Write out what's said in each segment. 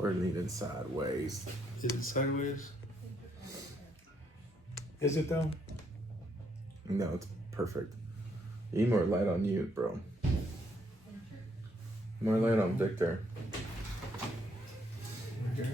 We're leaning sideways. Is it sideways? Is it though? No, it's perfect. You need more light on you, bro. More light on Victor. Okay.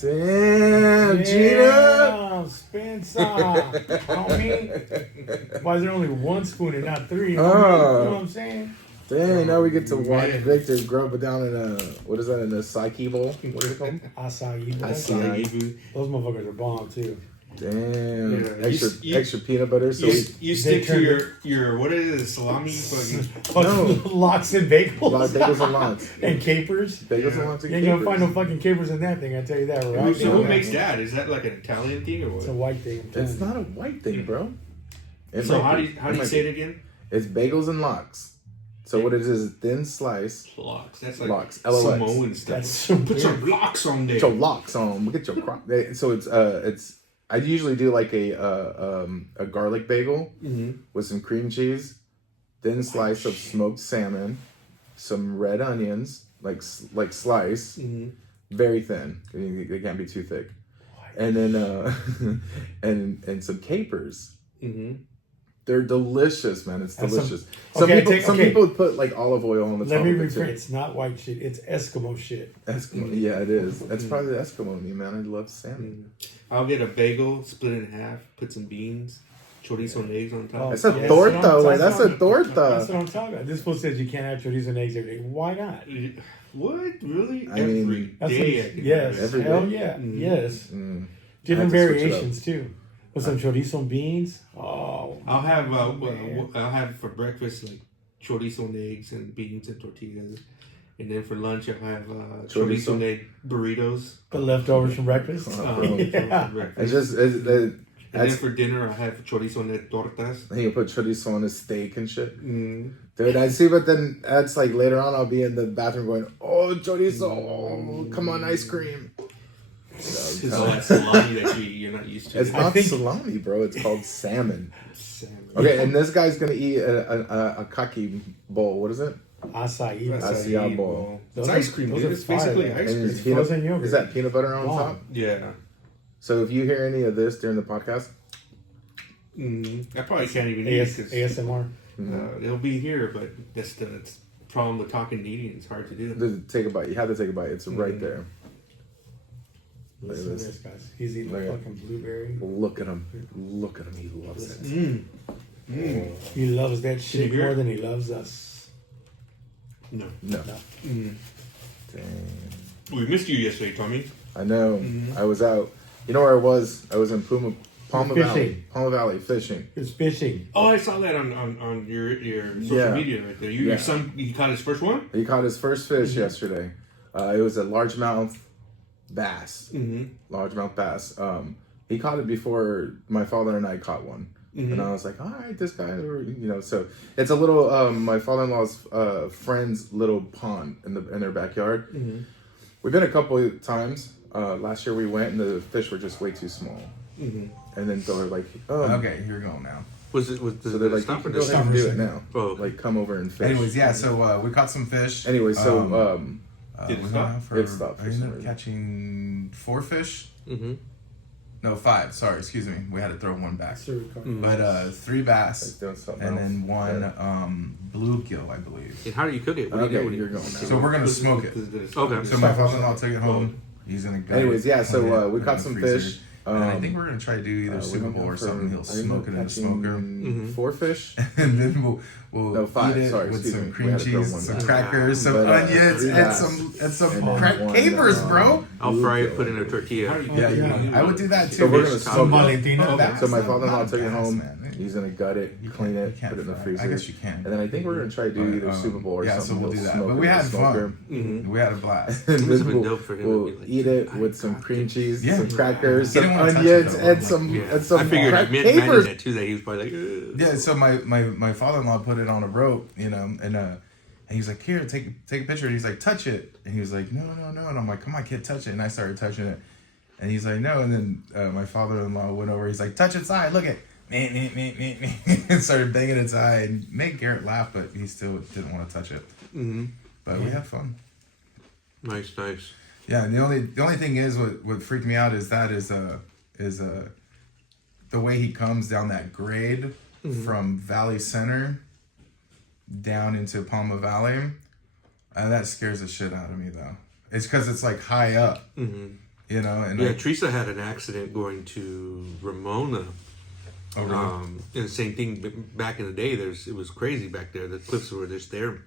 Damn, Gina! Spencer! Homie. Why is there only one spoon and not three? You know what I'm saying? Dang, now we get to watch Victor grow up down in a, what is that, in a Psyche bowl? What is it called? Acai bowl. Acai. Those motherfuckers are bomb too. Damn. Yeah. Extra peanut butter. So you stick to your what is it, salami? Fucking lox and bagels. Bagels and lox. And capers. Bagels and lox and You ain't gonna find no fucking capers in that thing, I tell you that, right? So who makes that? Is that like an Italian thing or what? It's a white thing. It's not a white thing, bro. So how do you say it again? It's bagels and lox. So what it is thin slice. Lox. That's like lox. LOX. Samoan stuff. That's so Put some lox on there. Put your lox on. Get your crock. So it's. I usually do like a garlic bagel with some cream cheese, thin slice of smoked salmon, some red onions, like slice, very thin. They can't be too thick, and then and some capers. They're delicious, man. It's delicious. Some people put like olive oil on the top. Let me rephrase. It's not white shit. It's Eskimo shit. Eskimo, yeah, it is. That's probably the Eskimo in me, man. I love salmon. I'll get a bagel, split it in half, put some beans, chorizo and eggs on top. That's a torta, way. That's a torta. That's what I'm talking about. This fool says you can't have chorizo and eggs every day. Why not? What? Really? I mean, every day. Yes. Every Hell day? yeah. Yes. Different I have to switch it variations too. With some chorizo and beans. Oh. I'll have for breakfast like chorizo and eggs and beans and tortillas. And then for lunch, I'll have chorizo and egg burritos. The leftovers from breakfast. Yeah. It's just. And then for dinner, I'll have chorizo and egg tortas. And you put chorizo on a steak and shit. Dude, I see, but then that's like later on, I'll be in the bathroom going, oh, chorizo, oh, come on, ice cream. It's all that salami that you're not used to. It's not salami, bro. It's called salmon. Okay, and this guy's going to eat a kaki bowl. What is it? Acai bowl. It's ice cream, dude. It's basically ice cream. Is that peanut butter on top? Yeah. So if you hear any of this during the podcast, I probably can't even eat it. ASMR. It'll be here, but that's the problem with talking and eating. It's hard to do. Take a bite. You have to take a bite. It's right there. Listen to this, guys. He's eating a fucking blueberry. Look at him. Look at him. He loves it. He loves that shit more than he loves us. No. Dang. We missed you yesterday, Tommy. I know. I was out. You know where I was? I was in Palma Valley fishing. He was fishing. Oh, I saw that on your social media right there. Your son, he caught his first one? He caught his first fish yesterday. It was a largemouth bass. Largemouth bass. He caught it before my father and I caught one. And I was like, all right, this guy, so it's a little, my father-in-law's friend's little pond in their backyard. We've been a couple of times. Last year we went and the fish were just way too small. And then so they're like, oh. Okay, you're going now. So they're like, you can go ahead and do it now. Like, come over and fish. Anyways, yeah, so we caught some fish. Anyway, so, did it stop? It stopped. I ended up catching 4 fish. No, 5. Sorry, excuse me. We had to throw one back. But 3 bass and then 1 bluegill, I believe. And how do you cook it? What do you get? So we're gonna smoke it. Okay. So my father-in-law took it home. He's gonna go. Anyways, yeah. So we caught some fish. And I think we're gonna try to do either Super Bowl or something. He'll smoke it in the smoker. 4 fish, and then we'll 5. eat it Sorry, with some me. cream cheese, some crackers, some onions, and some capers, bro. I'll fry it, put it in a tortilla. Yeah, I would do that too. So we're gonna smoke Valentina. So my father-in-law took it home. He's gonna gut it, clean it, put it in the freezer. I guess you can. And then I think we're gonna try to do either Super Bowl or something. Yeah, so we'll do that. Smoke But we it in had the smoker. fun. We had a blast. And Must have then been dope for him. we'll eat it with some cream cheese, Yeah. some crackers, He some didn't wanna touch onions, it, though. and some I figured cracked mid capers. that too. That he was probably like, Yeah, so my father-in-law put it on a rope, and he was like, here, take a picture. And he's like, touch it. And he was like, no. And I'm like, come on, kid, touch it. And I started touching it. And he's like, no. And then my father-in-law went over. He's like, touch its eye. Look at and started banging its eye and made Garrett laugh, but he still didn't want to touch it. But we had fun. Nice. Yeah, and the only thing is what freaked me out is the way he comes down that grade from Valley Center down into Palma Valley. That scares the shit out of me though. It's because it's like high up, you know. And yeah, Teresa had an accident going to Ramona. Oh, really? And the same thing back in the day. It was crazy back there. The cliffs were just there,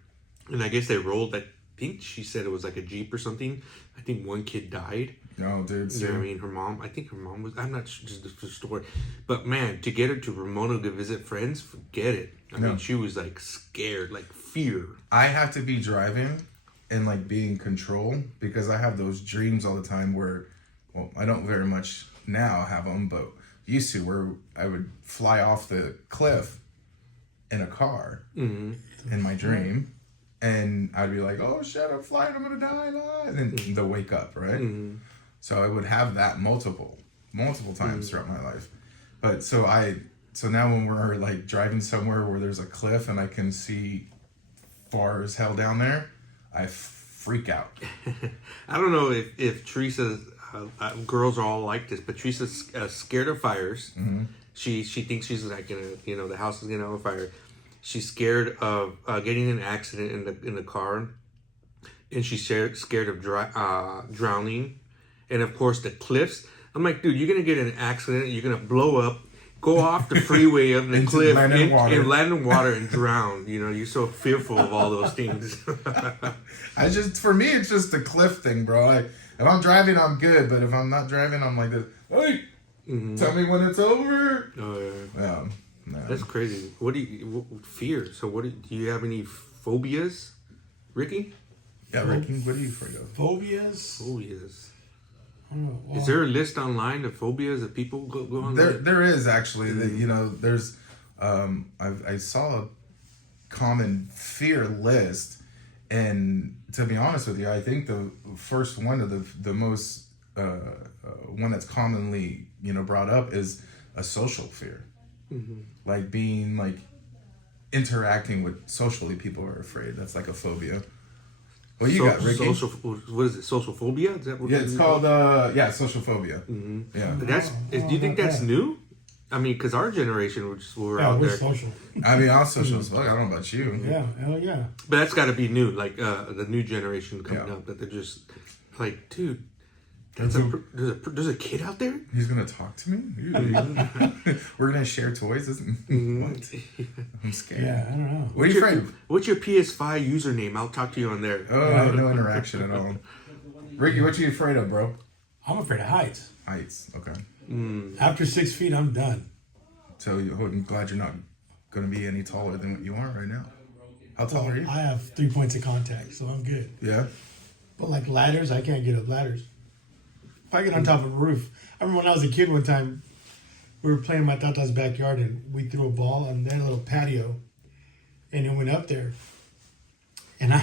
and I guess they rolled. I think she said it was like a Jeep or something. I think one kid died. No, dude. You know what I mean? I think her mom was. I'm not sure, just the story, but man, to get her to Ramona to visit friends, forget it. I mean, she was like scared, like fear. I have to be driving and like be in control because I have those dreams all the time where, well, I don't very much now have them, but used to, where I would fly off the cliff in a car in my dream, and I'd be like, "Oh shit, I'm flying, I'm gonna die," and then they'll wake up, right? So I would have that multiple times throughout my life. But so now when we're like driving somewhere where there's a cliff and I can see far as hell down there, I freak out. I don't know if Teresa's girls are all like this, but Teresa's scared of fires. She thinks she's like the house is gonna have a fire. She's scared of getting in an accident in the car, and she's scared of drowning, and of course the cliffs. I'm like, dude, you're gonna get in an accident, you're gonna blow up, go off the freeway of the cliff, and land in water and drown. You know, you're so fearful of all those things. For me, it's just the cliff thing, bro. Like, if I'm driving, I'm good, but if I'm not driving, I'm like this. Hey, tell me when it's over. Oh yeah. No. That's crazy. What do you fear? So do you have any phobias, Ricky? Yeah, Ricky, what are you afraid of? Phobias? Phobias. Well, Is there a list online of phobias that people go on? There is actually. There's I saw a common fear list, and to be honest with you, I think the first one of the most one that's commonly brought up is a social fear. Like being like interacting with socially, people are afraid. That's like a phobia. What you got, Ricky? What is it? Social phobia? Is that what it's called? Social phobia. Yeah. Do you think that's new? I mean, because our generation, we're out we're there. social. I mean, I'm social as fuck. I don't know about you. Yeah, hell yeah. But that's got to be new, like the new generation coming up. That they're just like, dude, there's a kid out there. He's gonna talk to me. We're gonna share toys. What? I'm scared. Yeah, I don't know. What are you afraid of? What's your PS5 username? I'll talk to you on there. Oh, no interaction at all. Ricky, what you afraid of, bro? I'm afraid of heights. Heights. Okay. After 6 feet, I'm done. So I'm glad you're not gonna be any taller than what you are right now. How tall are you? I have 3 points of contact, so I'm good. Yeah. But like ladders, I can't get up ladders. If I get on top of a roof. I remember when I was a kid one time, we were playing in my tata's backyard and we threw a ball on that little patio and it went up there. And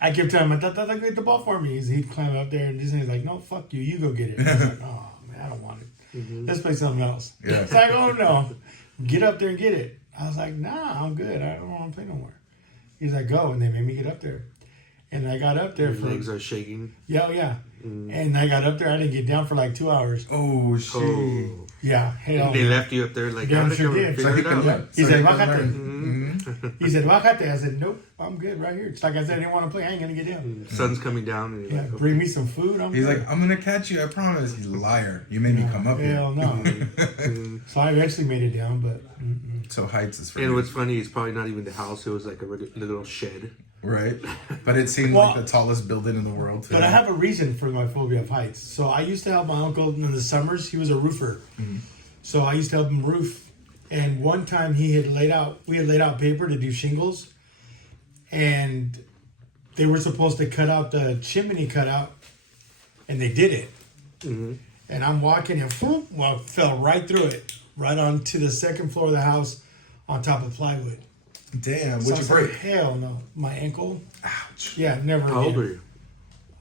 I kept telling my tata, get the ball for me. He'd climb up there and he's like, no, fuck you, you go get it. And I was like, oh man, I don't want it. Let's play something else. Yeah. It's like, oh no, get up there and get it. I was like, nah, I'm good. I don't want to play no more. He's like, go. And they made me get up there. And I got up there Your legs are shaking. Yeah, yeah. And I got up there. I didn't get down for like 2 hours. Oh shit. Oh. Yeah, hell. They left you up there like, how did you figure it out? He said, bájate. He said, bájate. I said, nope, I'm good right here. It's like I said, I didn't want to play. I ain't going to get down. Sun's coming down. And Yeah, bring me some food. He's like, I'm going to catch you. I promise. You liar. You made me come up here. Hell no. So I eventually made it down, but. So heights is for And you. what's funny is probably not even the house. It was like a little shed. Right. But it seemed like the tallest building in the world. But I have a reason for my phobia of heights. So I used to help my uncle in the summers. He was a roofer. So I used to help him roof. And one time we had laid out paper to do shingles. And they were supposed to cut out the chimney cutout. And they did it. And I'm walking and fell right through it. Right onto the second floor of the house on top of plywood. Damn, So what'd you break? Hell no. My ankle. Ouch. Yeah, never How old were again.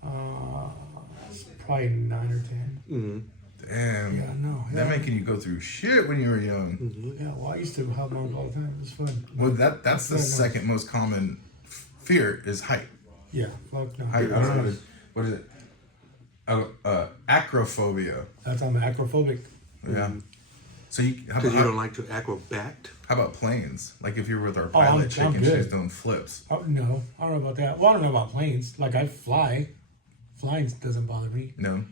you? Probably 9 or 10. Damn. Yeah, no. That making you go through shit when you were young. Yeah, well, I used to help my uncle all the time. It was fun. Well, that's the second most common fear is height. Yeah, fuck no. I don't know what is it. Acrophobia. That's I'm acrophobic. Yeah. So you Because you don't like to acrobat. how about planes? Like if you were with our I'm pilot chick and good. she's doing flips. Oh, no, I don't know about that. Well, I don't know about planes. Like I fly. Flying doesn't bother me. No.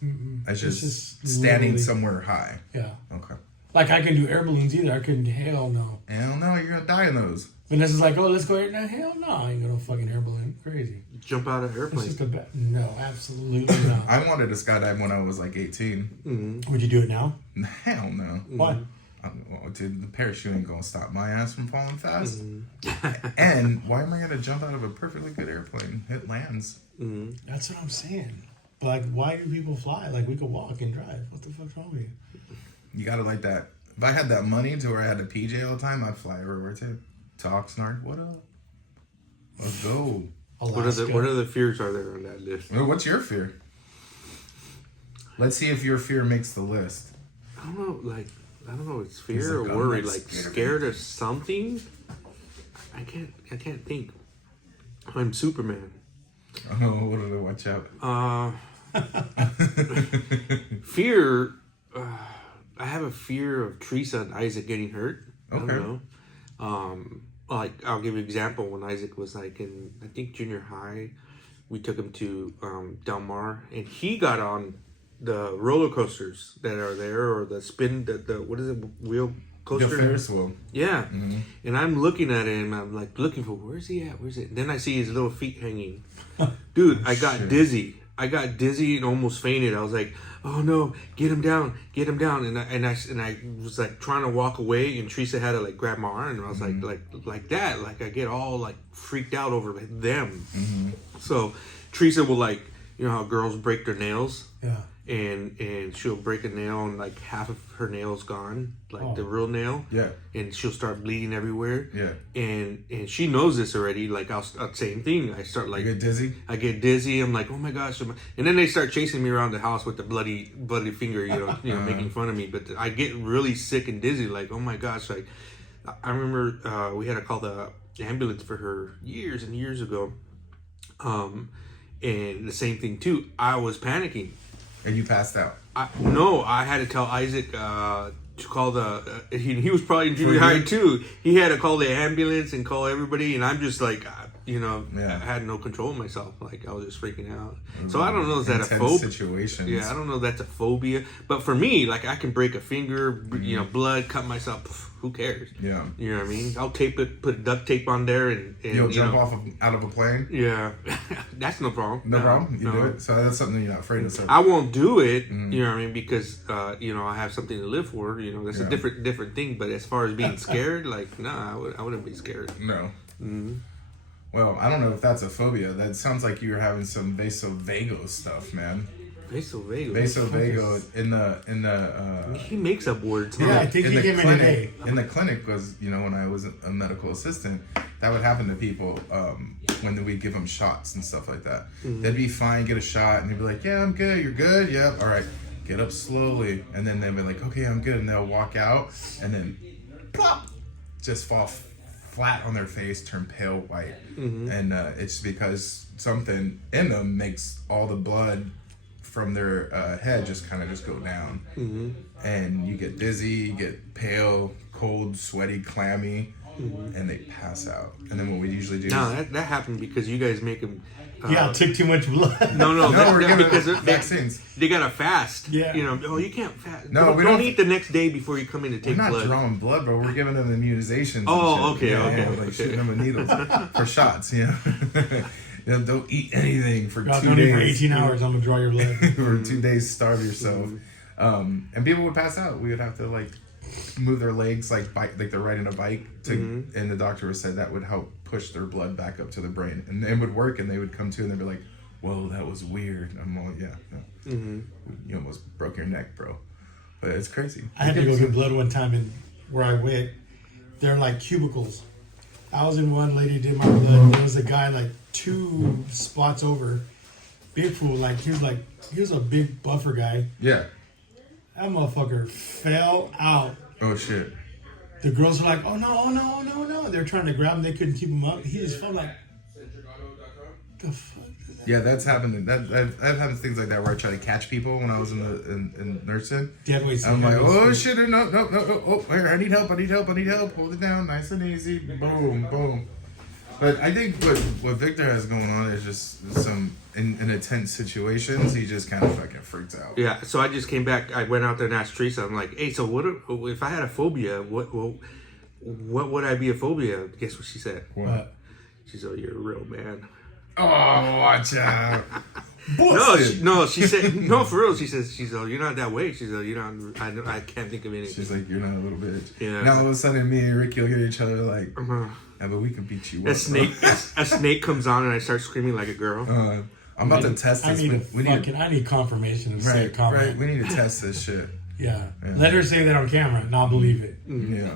That's It's just just standing literally- somewhere high. Yeah. Okay. Like I can do air balloons either. I couldn't. Hell no. Hell no, you're gonna die in those. Vanessa's like, oh, let's go here. No, hell no. I ain't gonna fucking air balloon. Crazy. Jump out of It's airplane. just a bad. No, absolutely not. I wanted to skydive when I was like 18. Would you do it now? Hell no. Why? Well, dude, the parachute ain't gonna stop my ass from falling fast. And why am I gonna jump out of a perfectly good airplane? It lands. That's what I'm saying. But like, why do people fly? Like we could walk and drive. What the fuck's wrong with you? You gotta like that. If I had that money to where I had a PJ all the time, I'd fly everywhere too. To Oxnard, what up? Let's go. Alaska. What other fears are there on that list? Well, what's your fear? Let's see if your fear makes the list. I don't know. Like, I don't know. It's Is fear the or gun worry. like Like scared? scared of something. I can't think. I'm Superman. Oh, what did I watch out? Fear. I have a fear of Teresa and Isaac getting hurt. I Okay. don't know. Like I'll give you an example. When Isaac was like in, I think junior high, we took him to Del Mar, and he got on the roller coasters that are there, or the spin, the what is it, wheel The coaster? Ferris wheel. Yeah. And I'm looking at him. I'm like looking for, where's he at? Where's it? And then I see his little feet hanging. Dude, I got Shit. dizzy. I got dizzy and almost fainted. I was like, oh no, get him down. And I was like trying to walk away, and Teresa had to like grab my arm, and I was like that. Like I get all like freaked out over them. So Teresa will, like, you know how girls break their nails? Yeah. And she'll break a nail and like half of her nail's gone, like the real nail. Yeah. And she'll start bleeding everywhere. Yeah. And she knows this already. Like I'll same thing. I start like You get dizzy? I get dizzy. I'm like, oh my gosh! And then they start chasing me around the house with the bloody finger, you know, making fun of me. But I get really sick and dizzy. Like, oh my gosh! Like I remember we had to call the ambulance for her years and years ago. And the same thing too. I was panicking. And you passed out. No, I had to tell Isaac to call the. He was probably in junior high too. He had to call the ambulance and call everybody, and I'm just like, I had no control of myself. Like I was just freaking out. So I don't know, is that a Intense phobia? situations. Yeah, I don't know if that's a phobia. But for me, like I can break a finger, blood, cut myself. Who cares? Yeah. You know what I mean? I'll tape it, put duct tape on there, and You'll jump out of a plane? Yeah, that's no problem. No problem? You do it? So that's something you're not afraid of. So. I won't do it, you know what I mean, because I have something to live for. You know, that's a different thing. But as far as being scared, like, nah, I wouldn't be scared. No. Well, I don't know if that's a phobia. That sounds like you're having some vasovagal stuff, man. Vasovagal. Vasovagal in the He makes up words. Huh? Yeah, I think in he the gave me clinic. today. In the clinic was, when I was a medical assistant, that would happen to people when we'd give them shots and stuff like that. They'd be fine, get a shot, and they'd be like, "Yeah, I'm good. You're good. Yep. All right. Get up slowly." And then they'd be like, "Okay, I'm good," and they'll walk out, and then plop, just fall flat on their face, turn pale white, and it's because something in them makes all the blood from their head just go down, and you get dizzy, you get pale, cold, sweaty, clammy, and they pass out. And then what we usually do No, is that happened because you guys make them. Yeah, took too much blood. No, we're giving because vaccines. they gotta fast. Yeah. You can't fast. No, we don't don't- eat the next day before you come in to We're take not blood. drawing blood, bro. We're giving them immunizations. Oh, and shit. okay. Like shooting them with needles for shots. Don't eat anything for God, 2 don't eat for days. 18 hours. I'm gonna draw your blood. For 2 days, starve yourself. And people would pass out. We would have to move their legs like they're riding a bike. And the doctor said that would help push their blood back up to the brain, and it would work. And they would come to, and they'd be like, "Whoa, that was weird." I'm all, "Yeah, no. You almost broke your neck, bro." But it's crazy. I had to go get blood one time, and where I went, they're like cubicles. I was in one, lady did my blood, and there was a guy like 2 spots over. Big fool, he was a big buffer guy. Yeah. That motherfucker fell out. Oh shit. The girls were like, oh no. They're trying to grab him, they couldn't keep him up. He just felt like, The fuck is that? Yeah, that's happened. I've had things like that where I try to catch people when I was in nursing. I'm like, oh shit, no. Oh, here, I need help. Hold it down, nice and easy. Boom, boom. But I think what Victor has going on is just some in intense situations. He just kind of fucking freaks out. Yeah. So I just came back. I went out there and asked Teresa. I'm like, hey, so what if I had a phobia? What would I be a phobia? Guess what she said? What? She said, oh, you're a real man. Oh, watch out. No, she said, no, for real. She says, oh, you're not that way. She said, you're not, I can't think of anything. She's like, you're not a little bitch. Yeah. Now all of a sudden, me and Ricky will get each other like, yeah, but we could beat you up. A snake comes on and I start screaming like a girl. I'm about to test this. I need confirmation of said comment. Right. We need to test this shit. Yeah. Let her say that on camera and I'll believe it. Yeah.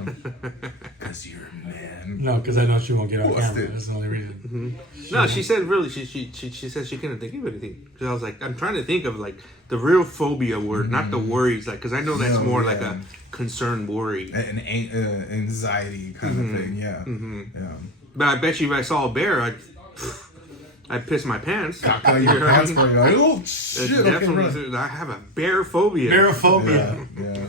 Because you're a man. No, because I know she won't get on camera. It? That's the only reason. Mm-hmm. No, she said really. She said she couldn't think of anything. Because I was like, I'm trying to think of like the real phobia word, not the worries. Like, because I know that's more like a concern, worry, an anxiety kind of thing. Yeah. Yeah. But I bet you if I saw a bear, I'd piss my pants. Cock out your pants, like, oh shit! Definitely, I have a bear phobia. Barophobia. Yeah.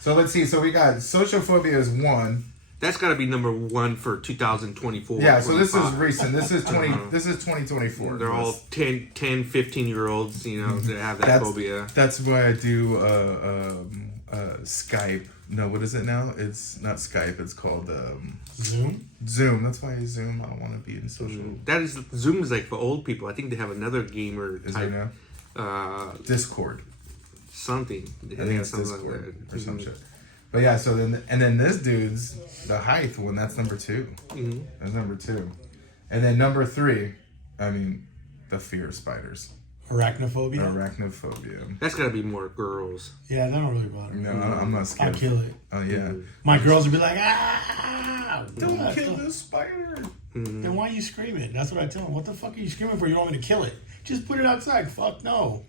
So let's see. So we got social phobia is 1. That's got to be number 1 for 2024. Yeah. So this is recent. This is 2024. They're all 10, 15-year-olds. You know, that have that phobia. That's why I do Skype. No, what is it now? It's not Skype. It's called Zoom. That's why I Zoom. I don't want to be in social. That is Zoom is like for old people. I think they have another gamer Is type. there now? Discord. Something. I think it's Discord or some shit. But yeah, so then this dude's the height one. That's number 2. That's number 2, and then number 3. I mean, the fear of spiders. Arachnophobia? Arachnophobia. That's got to be more girls. Yeah, that don't really bother me. No, I'm not scared. I'll kill it. Oh, yeah. My girls would be like, ah! Don't kill this spider. Then why are you screaming? That's what I tell them. What the fuck are you screaming for? You want me to kill it? Just put it outside. Fuck no.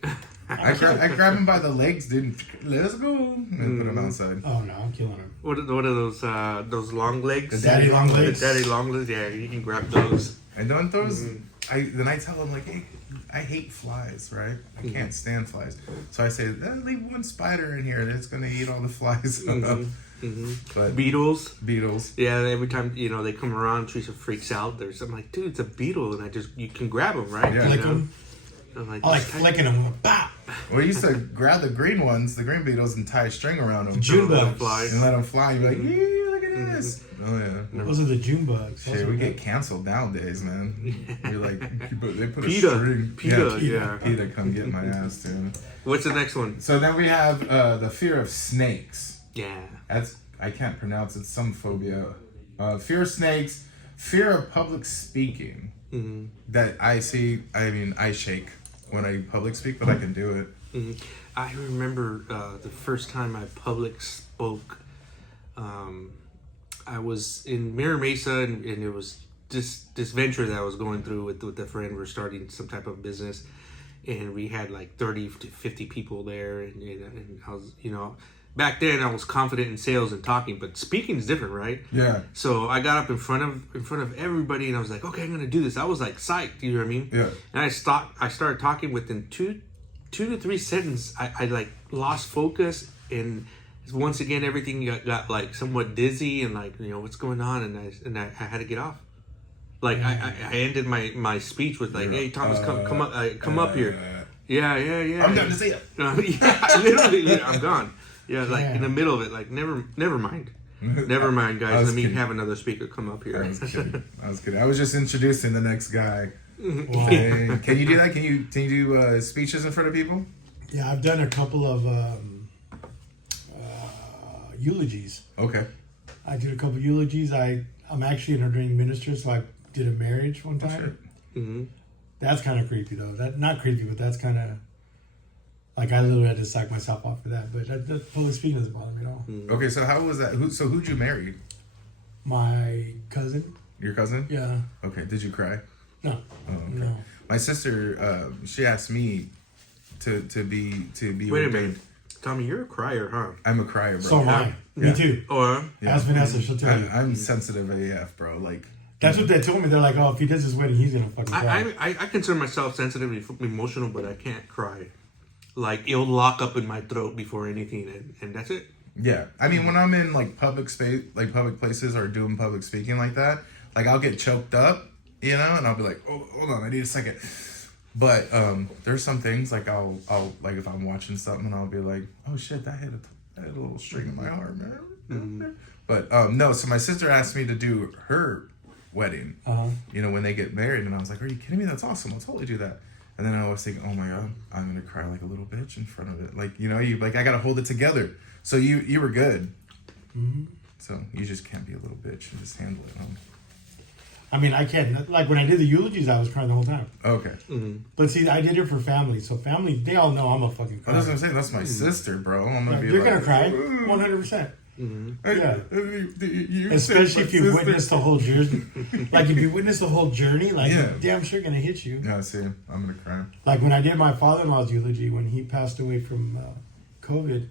I grab him by the legs, dude. Let's go. And put him outside. Oh, no, I'm killing him. What are those long legs? The daddy long legs? The daddy long legs, yeah, you can grab those. And don't those... Then I tell him, like, hey, I hate flies, right? I can't stand flies. So I say, leave one spider in here that's going to eat all the flies up. But Beetles. Yeah, every time, they come around, Teresa freaks out. I'm like, dude, it's a beetle. And you can grab them, right? Yeah. Lick them. I'm like, I like flicking them with a bop. Well, we used to grab the green ones, the green beetles, and tie a string around them. June bugs. Flies. And let them fly. You're like, yeah, look at this. Oh, yeah. Those are the June bugs. Shit, we get canceled nowadays, man. You're like, they put a PETA. string. PETA. PETA, come get my ass, dude. What's the next one? So then we have the fear of snakes. Yeah. I can't pronounce it. Some phobia. Fear of snakes. Fear of public speaking. That I see. I mean, I shake when I public speak, but I can do it. I remember the first time I public spoke. I was in Mira Mesa, and it was this venture that I was going through with a friend. We're starting some type of business, and we had like 30 to 50 people there, and I was, back then I was confident in sales and talking, but speaking is different, right? Yeah. So I got up in front of everybody, and I was like, okay, I'm gonna do this. I was like psyched, you know what I mean? Yeah. And I started talking within two to three sentences. I like lost focus, and once again everything got like somewhat dizzy, and like, what's going on, and I had to get off. Like I ended my speech with like, hey Thomas, come up here. Yeah. I'm done to say it. Yeah, literally, I'm gone. Yeah, like in the middle of it, like never mind. Never mind, guys. Let me have another speaker come up here. I was kidding. I was just introducing the next guy. Wow. Can you do that? Can you do speeches in front of people? Yeah, I've done a couple of eulogies. Okay. I did a couple of eulogies. I'm actually an ordained minister, so I did a marriage one time. Mm-hmm. That's kind of creepy, though. That not creepy, but that's kind of like I literally had to sack myself off for that. But that public speaking doesn't bother me at all. Mm-hmm. Okay, so how was that? Who'd you marry? My cousin. Your cousin? Yeah. Okay. Did you cry? No. Oh, okay. No. My sister, she asked me to be. Wait a minute, Tommy, you're a crier, huh? I'm a crier, bro. So am I. Me too. Or Ask Vanessa, she'll tell you. I'm sensitive AF, bro. Like That's what they told me. They're like, oh, if he does his wedding, he's gonna fucking cry. I consider myself sensitive and emotional, but I can't cry. Like, it'll lock up in my throat before anything, and that's it. Yeah, I mean, when I'm in like public space, like public places, or doing public speaking like that, like I'll get choked up, you know, and I'll be like, oh, hold on, I need a second. But there's some things like I'll like if I'm watching something, I'll be like, oh shit, that hit a little string in my heart, man. Mm-hmm. But no, so my sister asked me to do her wedding, you know, when they get married, and I was like, are you kidding me? That's awesome. I'll totally do that. And then I was thinking, oh my god, I'm gonna cry like a little bitch in front of it. Like, you know, you like I gotta hold it together. So you were good. Mm-hmm. So you just can't be a little bitch and just handle it. Huh? I mean, I can't. Like when I did the eulogies, I was crying the whole time. Okay. Mm-hmm. But see, I did it for family. So family, they all know I'm a fucking cry. I was gonna say that's my sister, bro. I'm gonna be you're like, gonna cry, 100%. Mm-hmm. Yeah. Especially if you witness the whole journey. Like if you witness the whole journey, like damn sure gonna hit you. Yeah, see, I'm gonna cry. Like when I did my father-in-law's eulogy when he passed away from COVID.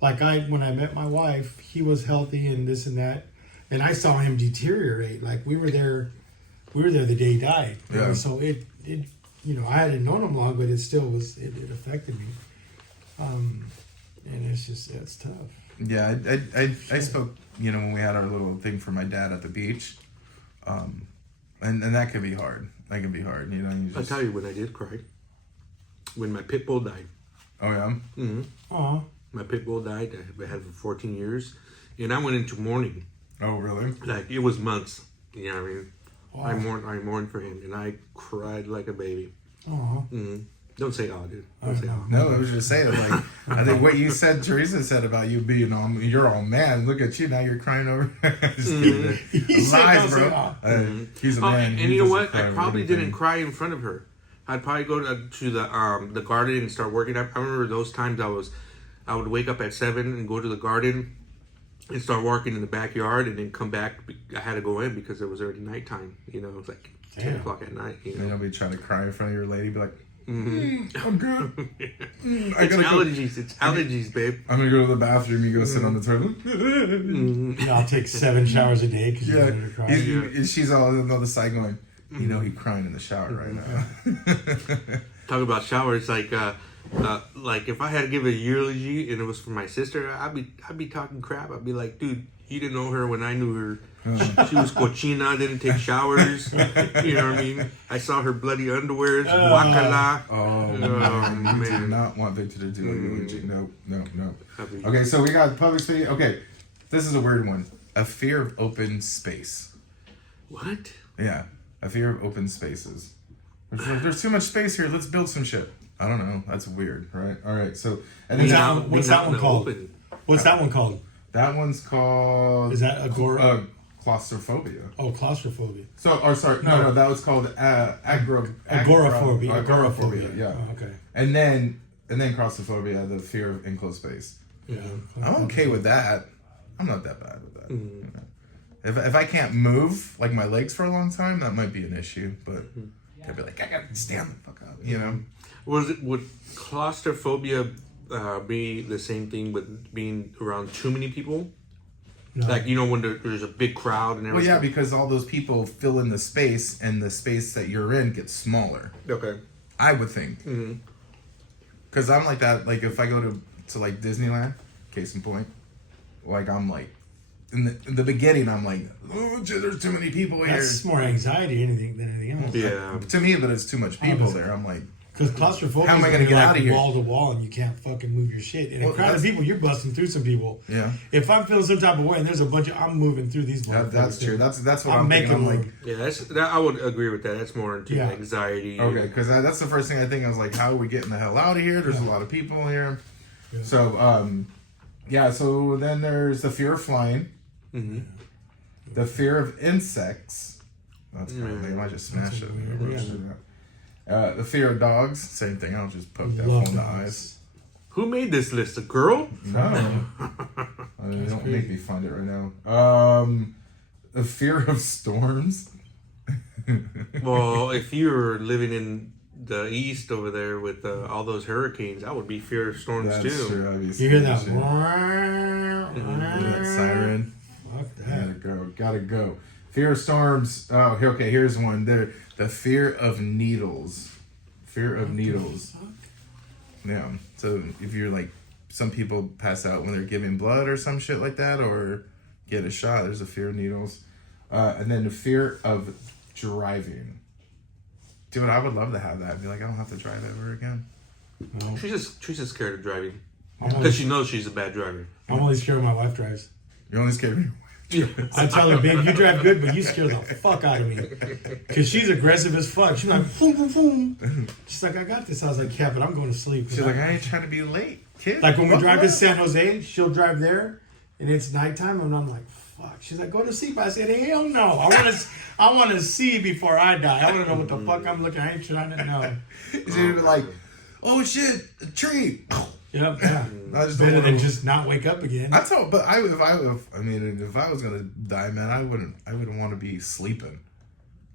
Like when I met my wife, he was healthy and this and that, and I saw him deteriorate. Like we were there the day he died. Yeah. And so it you know, I hadn't known him long, but it still was it affected me. And it's tough. Yeah, I spoke, you know, when we had our little thing for my dad at the beach, and that could be hard. That could be hard, you know. I'll tell you when I did cry. When my pit bull died. Oh yeah. Mm-hmm. Aw. My pit bull died. I had it for 14 years, and I went into mourning. Oh really? Like it was months. You know what I mean? Wow. I mourned for him, and I cried like a baby. Aw. Mm-hmm. Don't say "oh," dude. Don't say "oh." No, I was just saying, like, I think what you said, Teresa said about you being you're all mad. Look at you now, you're crying over. Lies, bro. He's a man. And you know what? I probably didn't cry in front of her. I'd probably go to the garden and start working. I remember those times I would wake up at 7 and go to the garden and start working in the backyard, and then come back. I had to go in because it was already nighttime. You know, it was like 10 o'clock at night. You know, and you'll be trying to cry in front of your lady, be like, I'm good. It's allergies. It's allergies, babe. I'm gonna go to the bathroom. You go sit on the toilet. You know, I'll take 7 showers a day because you wanted to cry. And she's all on the other side going, you know, he's crying in the shower right now. Talk about showers, like if I had to give a eulogy and it was for my sister, I'd be talking crap. I'd be like, dude, you didn't know her when I knew her. She was cochina, didn't take showers. You know what I mean? I saw her bloody underwears. Guacala. Oh, man. You do not want Victor to do a eulogy. No. Okay, so we got public space. Okay, this is a weird one. A fear of open space. What? Yeah, a fear of open spaces. There's too much space here. Let's build some shit. I don't know. That's weird, right? All right, so... and then What's that one called? What's that one called? That one's called... Is that agora? Claustrophobia. Oh, claustrophobia. So, or sorry, no, that was called agoraphobia. Agoraphobia, yeah. Oh, okay. And then claustrophobia, the fear of enclosed space. Yeah. I'm okay with that. I'm not that bad with that. Mm-hmm. You know? If I can't move like my legs for a long time, that might be an issue. But I'd be like, I gotta stand the fuck up, you know. Would claustrophobia be the same thing with being around too many people? No. Like, you know, when there's a big crowd and everything? Well, yeah, because all those people fill in the space, and the space that you're in gets smaller. Okay. I would think. Because I'm like that, like, if I go to like, Disneyland, case in point, like, I'm like, in the beginning, I'm like, oh, there's too many people here. That's more anxiety than anything else. Yeah. To me, but it's too much people there. I'm like... Because claustrophobia, how am I going to get out of here? Wall to wall, and you can't fucking move your shit. And a crowd of people, you're busting through some people. Yeah. If I'm feeling some type of way, and there's a bunch of, I'm moving through these. That's true. That's what I'm thinking. I'm like, yeah, I would agree with that. That's more into anxiety. Okay, because that's the first thing I think. I was like, how are we getting the hell out of here? There's a lot of people here. Yeah. So, so then there's the fear of flying. Mm-hmm. The fear of insects. That's kind of lame. I just smashed it. The fear of dogs, same thing. I'll just poke that one in the eyes. Who made this list? A girl? No. Don't make me find it right now. The fear of storms. Well, if you're living in the east over there with all those hurricanes, that would be fear of storms too. True. You hear that? That siren. Fuck that. Gotta go. Fear of storms. Oh, okay. Here's one. The fear of needles. Fear of needles. Yeah. So if you're like, some people pass out when they're giving blood or some shit like that, or get a shot. There's a fear of needles, and then the fear of driving. Dude, I would love to have that. I'd be like, I don't have to drive ever again. No. She's just scared of driving I'm because she knows she's a bad driver. only scared when my wife drives. You're only scared of me. I tell her, babe, you drive good, but you scare the fuck out of me. Because she's aggressive as fuck. She's like, boom, boom, boom. She's like, I got this. I was like, yeah, but I'm going to sleep. She's like, I ain't trying to be late, kid. Like when we drive to San Jose, she'll drive there, and it's nighttime, and I'm like, fuck. She's like, go to sleep. I said, hell no. I want to see before I die. I want to know what the fuck I'm looking at. I ain't trying to know. She's like, oh shit, a tree. Yep, yeah. I just Better don't than wanna- just not wake up again. I told, but if I was gonna die, man, I wouldn't want to be sleeping.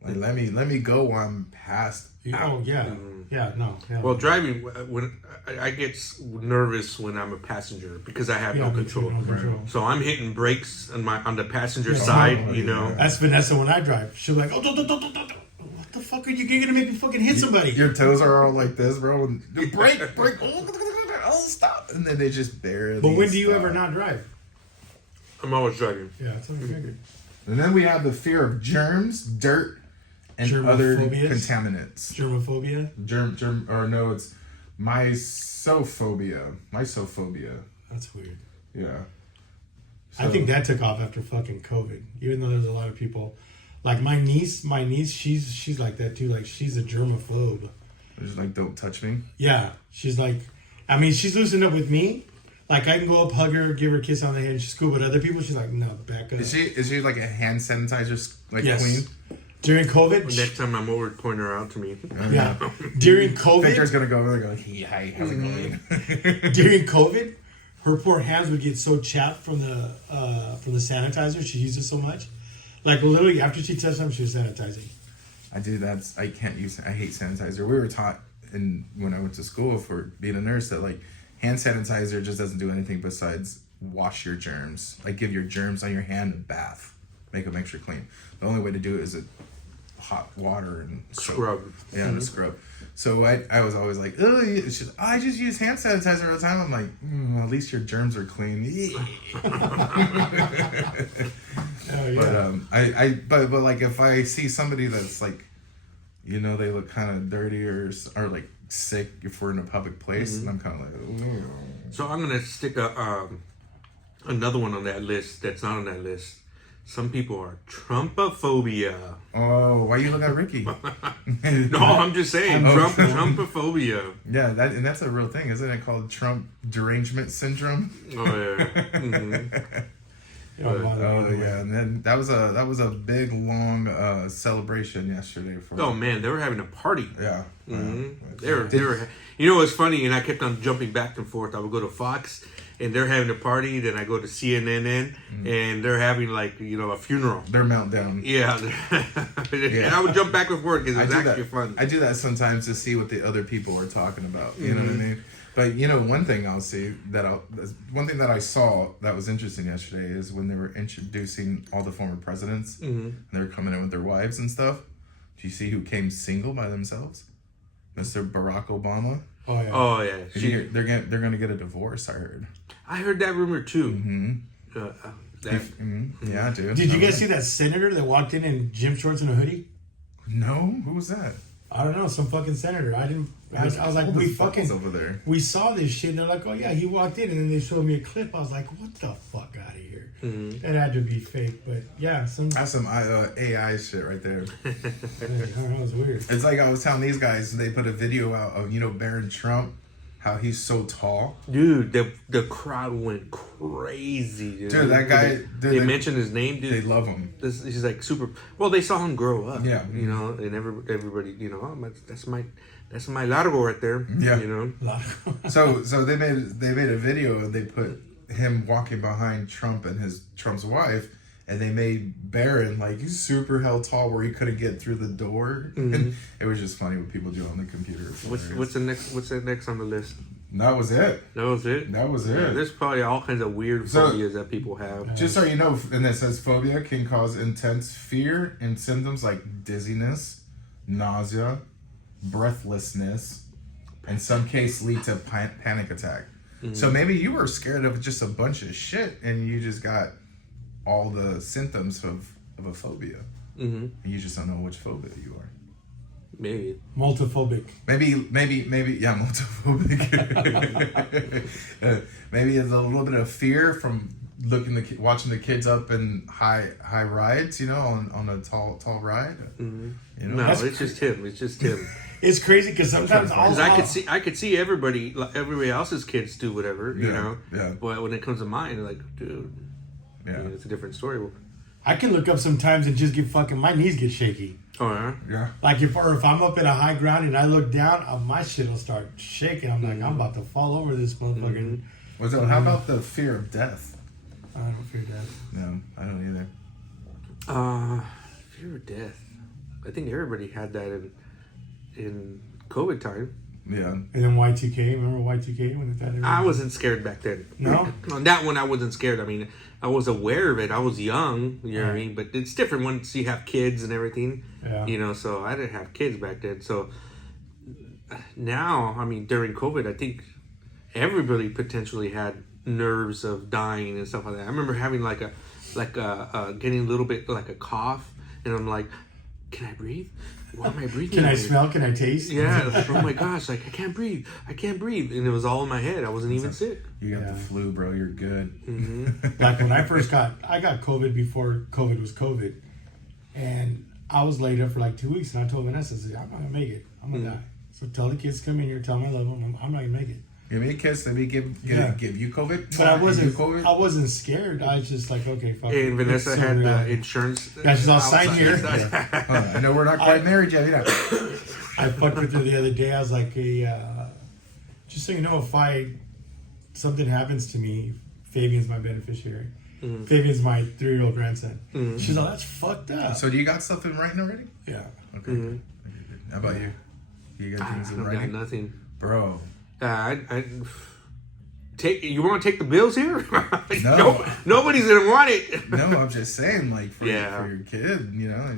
Like let me go while I'm past. Oh yeah, yeah, no. Yeah. Well, driving, when I get nervous when I'm a passenger because I have no me too, control. no control. So I'm hitting brakes on the passenger Yeah, side, oh, you know. yeah. That's Vanessa when I drive. She'll be like, oh, what the fuck are you? You're gonna make me fucking hit somebody. Your toes are all like this, bro. And you break. Oh, stop! And then they just barely. But when do you stop. ever not drive? I'm always driving. Yeah, that's what I figured. And then we have the fear of germs, dirt, and other Germophobias? contaminants. Germophobia. It's mysophobia. Mysophobia. That's weird. Yeah. I think that took off after fucking COVID. Even though there's a lot of people, like my niece, she's like that too. Like she's a germaphobe. Just like, don't touch me. Yeah, she's like, I mean, she's loosened up with me. Like I can go up, hug her, give her a kiss on the head, and she's cool. But other people, she's like, no, back up. Is she like a hand sanitizer like Yes. queen? During COVID, Next time I'm over, point her out to me. yeah. During Victor's COVID, gonna go over there and go, hey, hi, how's it going? during COVID, her poor hands would get so chapped from the sanitizer. She used it so much. Like literally, after she touched them, she was sanitizing. I hate sanitizer. We were taught when I went to school for being a nurse that like hand sanitizer just doesn't do anything besides wash your germs. Like give your germs on your hand a bath, make them extra clean. The only way to do it is hot water and soap. Scrub. Yeah, and a scrub. So I was always like, oh, I just use hand sanitizer all the time. I'm like, at least your germs are clean. Oh yeah. But like if I see somebody that's like, they look kind of dirty or like sick if we're in a public place, and I'm kind of like, ooh. So I'm gonna stick another one on that list that's not on that list. Some people are Trumpophobia. Oh, why you look at Ricky? No, I'm just saying Trumpophobia. Yeah, that's a real thing, isn't it? Called Trump derangement syndrome. Oh yeah. Oh yeah, and then that was a big long celebration yesterday for. Oh man, they were having a party. Yeah. They were. You know what's funny? And I kept on jumping back and forth. I would go to Fox, and they're having a party. Then I go to CNN, and they're having like a funeral. Their meltdown. Yeah. And I would jump back and forth because it's actually fun. I do that sometimes to see what the other people are talking about. You know what I mean? But one thing I'll see one thing that I saw that was interesting yesterday is when they were introducing all the former presidents, and they were coming in with their wives and stuff. Do you see who came single by themselves? Mr. Barack Obama. Oh yeah. Oh yeah. They're gonna get a divorce. I heard. I heard that rumor too. Yeah, dude. Did you guys see that senator that walked in gym shorts and a hoodie? No, who was that? I don't know, some fucking senator. I was like, we fucking over there. We saw this shit, and they're like, oh yeah, he walked in, and then they showed me a clip. I was like, what the fuck out of here? That had to be fake, but yeah, That's some AI shit right there. that was weird. It's like I was telling these guys, they put a video out of Barron Trump, how he's so tall. Dude, the crowd went crazy, dude. Dude, that guy. They mentioned his name, dude. They love him. He's like super. Well, they saw him grow up. Yeah. And everybody, that's my largo right there. Yeah. So they made a video and they put him walking behind Trump and Trump's wife, and they made Barron like he's super hell tall where he couldn't get through the door. And it was just funny what people do on the computer. What's the next on the list? That was it. That was it. That was Yeah, it. there's probably all kinds of weird phobias that people have. Just so you know, and it says phobia can cause intense fear and symptoms like dizziness, nausea, breathlessness, in some cases lead to panic attack. So maybe you were scared of just a bunch of shit and you just got all the symptoms of a phobia. And you just don't know which phobia you are. Maybe. Multiphobic. Maybe, yeah, multiphobic. Maybe it's a little bit of fear from watching the kids up in high rides, you know, on a tall ride. You know? No, it's just him. It's just him. It's crazy because sometimes I could see everybody else's kids do whatever, you know. Yeah. But when it comes to mine, like, dude, Yeah. it's a different story. I can look up sometimes and just get my knees get shaky. Oh yeah. Yeah. Like if I'm up at a high ground and I look down, my shit will start shaking. I'm like, I'm about to fall over this motherfucking. How about the fear of death? I don't fear death. No, I don't either. Fear of death. I think everybody had that in COVID time. Yeah. And then Y2K. Remember Y2K when that? I wasn't scared back then. No. On that one, I wasn't scared. I mean, I was aware of it. I was young, you know what I mean? But it's different once you have kids and everything. Yeah. You know, so I didn't have kids back then. So now, I mean, during COVID, I think everybody potentially had nerves of dying and stuff like that. I remember having getting a little bit like a cough, and I'm like, can I breathe? Why am I breathing? Can I smell? Can I taste? Yeah. Like, oh my gosh! Like I can't breathe. I can't breathe, and it was all in my head. I wasn't even sick. You got the flu, bro. You're good. Like when I got COVID before COVID was COVID, and I was laid up for like 2 weeks, and I told Vanessa, I said, I'm not gonna make it. I'm gonna die. So tell the kids to come in here, tell them I love them. I'm not gonna make it. Give me a kiss. Let me give you COVID. But I wasn't. COVID? I wasn't scared. I was just like, okay, fuck. And Vanessa had the insurance. Yeah, she's all signed here. I know we're not quite married yet. You know. I fucked with her the other day. I was like, just so you know, if something happens to me, Fabian's my beneficiary. Fabian's my 3-year-old grandson. She's like, that's fucked up. So do you got something writing already? Yeah. Okay. How about you? You got things in I got writing? nothing. Bro. You want to take the bills here? No. Nobody's gonna want it. No, I'm just saying, like for your kid, you know,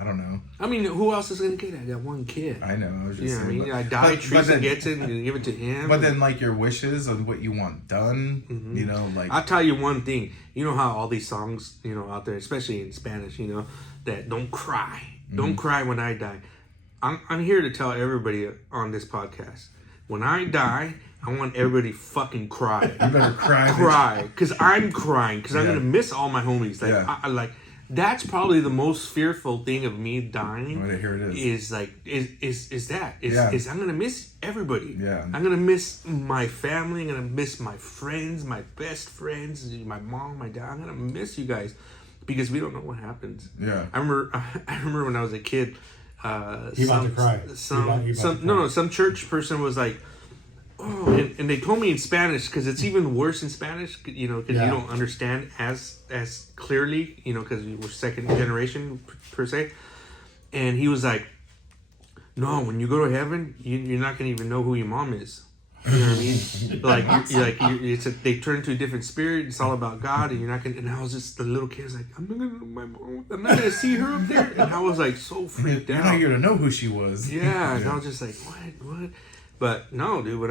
I don't know. I mean, who else is gonna get it? I got one kid. I know. I was just saying. I mean, I die. Teresa gets it, and you give it to him. But then, like your wishes on what you want done, you know, like I'll tell you one thing. You know how all these songs, you know, out there, especially in Spanish, you know, that don't cry, don't cry when I die. I'm here to tell everybody on this podcast. When I die, I want everybody fucking cry. You better cry. Cry, because I'm crying, because I'm gonna miss all my homies. Like, I like that's probably the most fearful thing of me dying. Right, here it is like is I'm gonna miss everybody. Yeah. I'm gonna miss my family. I'm gonna miss my friends, my best friends, my mom, my dad. I'm gonna miss you guys because we don't know what happens. Yeah. I remember when I was a kid. He about to cry. Some church person was like, oh, and they told me in Spanish because it's even worse in Spanish, you know, because you don't understand as clearly, you know, because we're second generation per se. And he was like, no, when you go to heaven, you're not gonna even know who your mom is. You know what I mean? They turn into a different spirit. It's all about God, and you're not gonna. And I was just the little kid was like, I'm not gonna know my mom. I'm not gonna see her up there. And I was like so freaked out. You're not here to know who she was. Yeah, and I was just like, what? But no, dude. When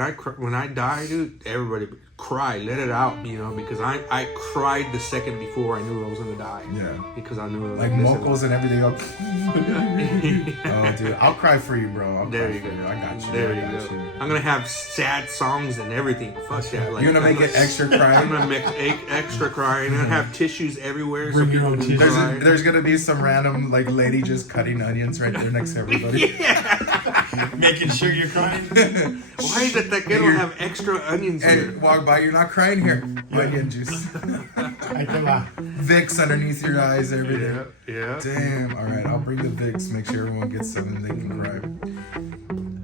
I die, dude, everybody cry, let it out, you know, because I cried the second before I knew I was gonna die. Yeah. Because I knew I was like mocos and everything else. Oh, dude, I'll cry for you, bro. There you go. I got you. There you go. I'm gonna have sad songs and everything. Fuck that. Like, you're gonna make it extra crying. I'm gonna make extra crying. I'm gonna have tissues everywhere. Bring your own tissues. There's gonna be some random like lady just cutting onions right there next to everybody. Making sure you're crying. Why is it that they don't have extra onions here? And walk by, you're not crying here. Onion juice. Vicks underneath your eyes, everything. Yeah. Damn. All right, I'll bring the Vicks. Make sure everyone gets some and they can cry.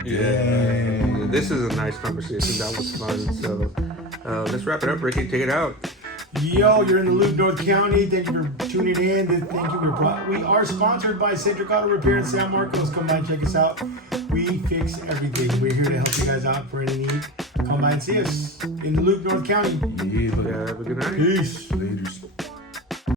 Yeah. This is a nice conversation. That was fun. So let's wrap it up, Ricky. Take it out. Yo, you're in the Loop, North County. Thank you for tuning in. We are sponsored by Centric Auto Repair in San Marcos. Come by and check us out. We fix everything. We're here to help you guys out for any need. Come by and see us in Luke, North County. Yeah, Have a good night. Peace. Laters.